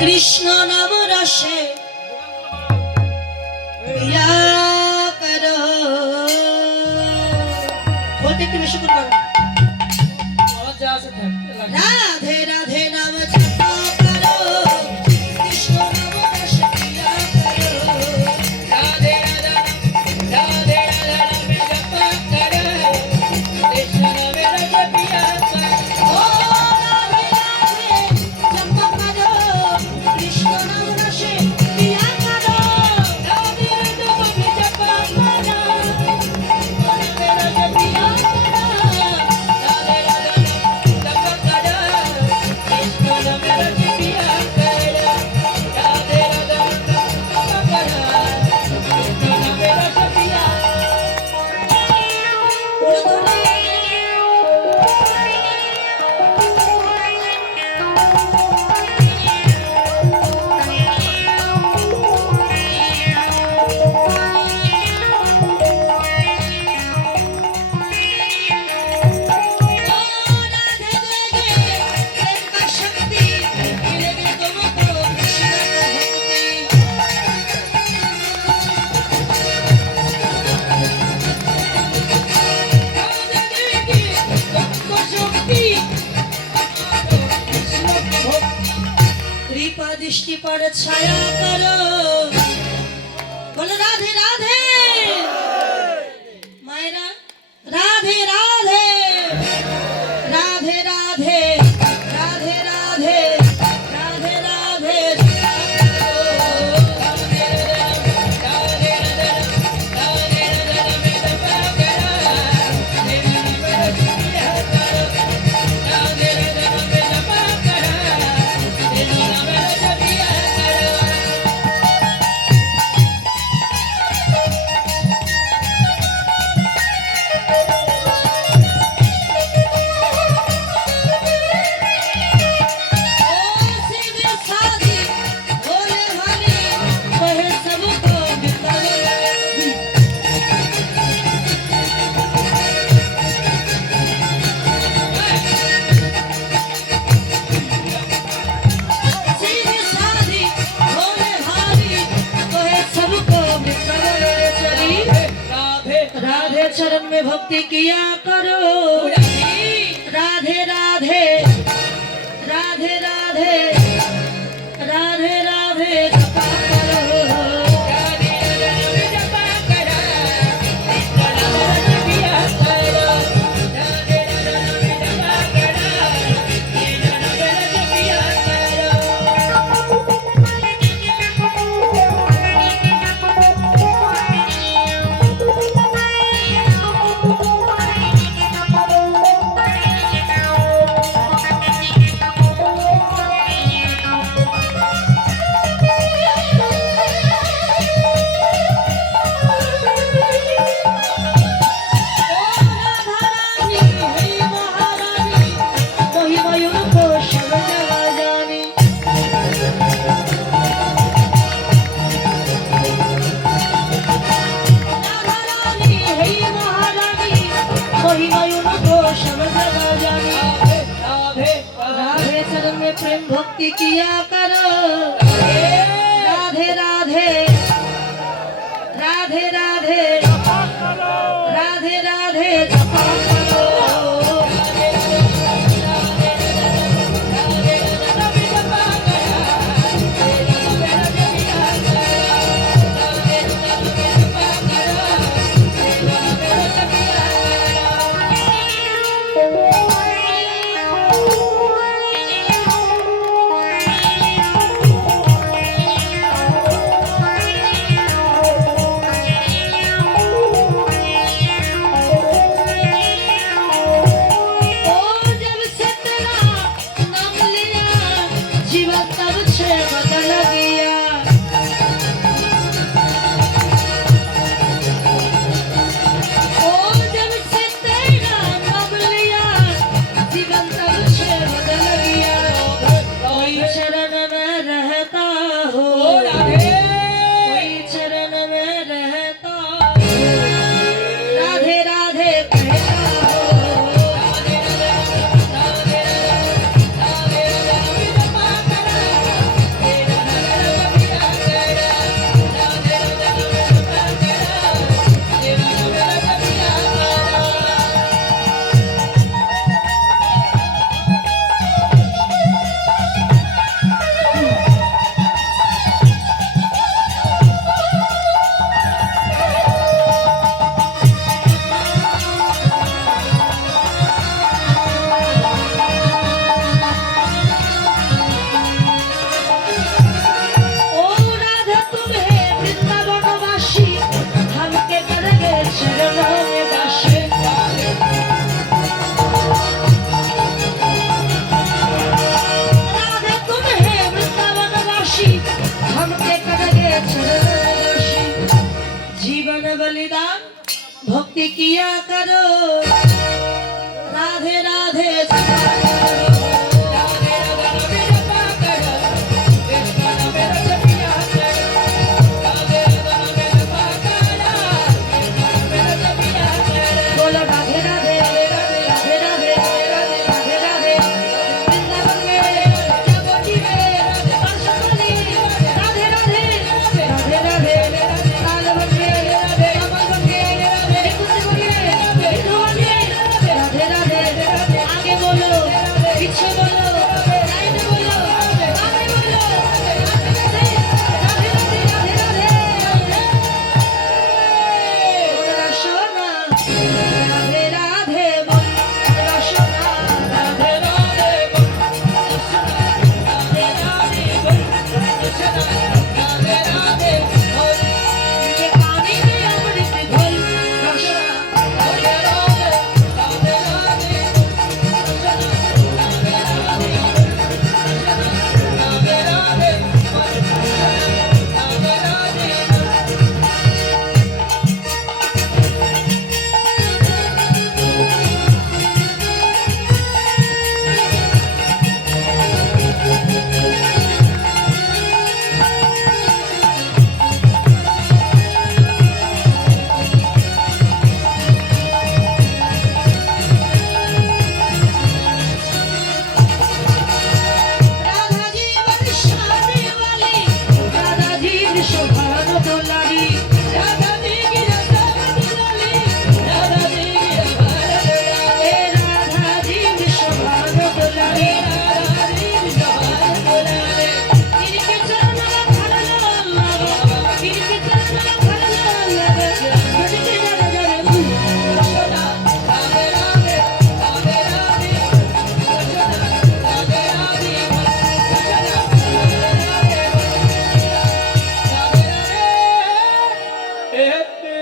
কৃষ্ণ নাম রসে ইয়া করো বলতে একটু বেশি করে বলো রাধে রাধে নাম জপ করো কৃষ্ণ নাম রসে ইয়া করো রাধে রাধে রাধে রাধে নাম জপ করো কৃষ্ণ নাম রসে ইয়া করো ও রাধে রাধে জপ করো কৃষ্ণ নাম রসে ইয়া করো রাধে রাধে জপ করো कृपा दृष्टि पर छाया करो बोलो राधे राधे मायरा राधे राधे राधे राधे राधे राधे राधे राधे चरण में भक्ति किया करो राधे राधे राधे राधे राधे राधे जपा करो जपा करो किया करो राधे राधे जपा करो किया प्रेम भक्ति किया करो राधे राधे राधे राधे राधे राधे जपा करो किया करो राधे राधे बोलो राधे राधे राधे राधे राधे राधे वृंदावन में जगोटी में हर्षवती राधे राधे राधे राधे लाल बंगे कमल बंगे कुछ बंगे विधुवन में राधे राधे आगे बोलो पीछे बोलो साइड बोलो आगे बोलो राधे राधे राधे राधे बोलो सोना राधे राधे बोलो सोना राधे राधे ये पानी में अमृत घोल राधा जी वर्षाने वाली राधा जी शोभान दुलारी राधा जी की रसा दुलारी राधा जी की राधा जी शोभान दुलारी राधा जी शोभान दुलारी इनके चरण में खड़ा लगा इनके चरण में खड़ा लगा इनके चरण में सोना राधे राधे राधे राधे Hey,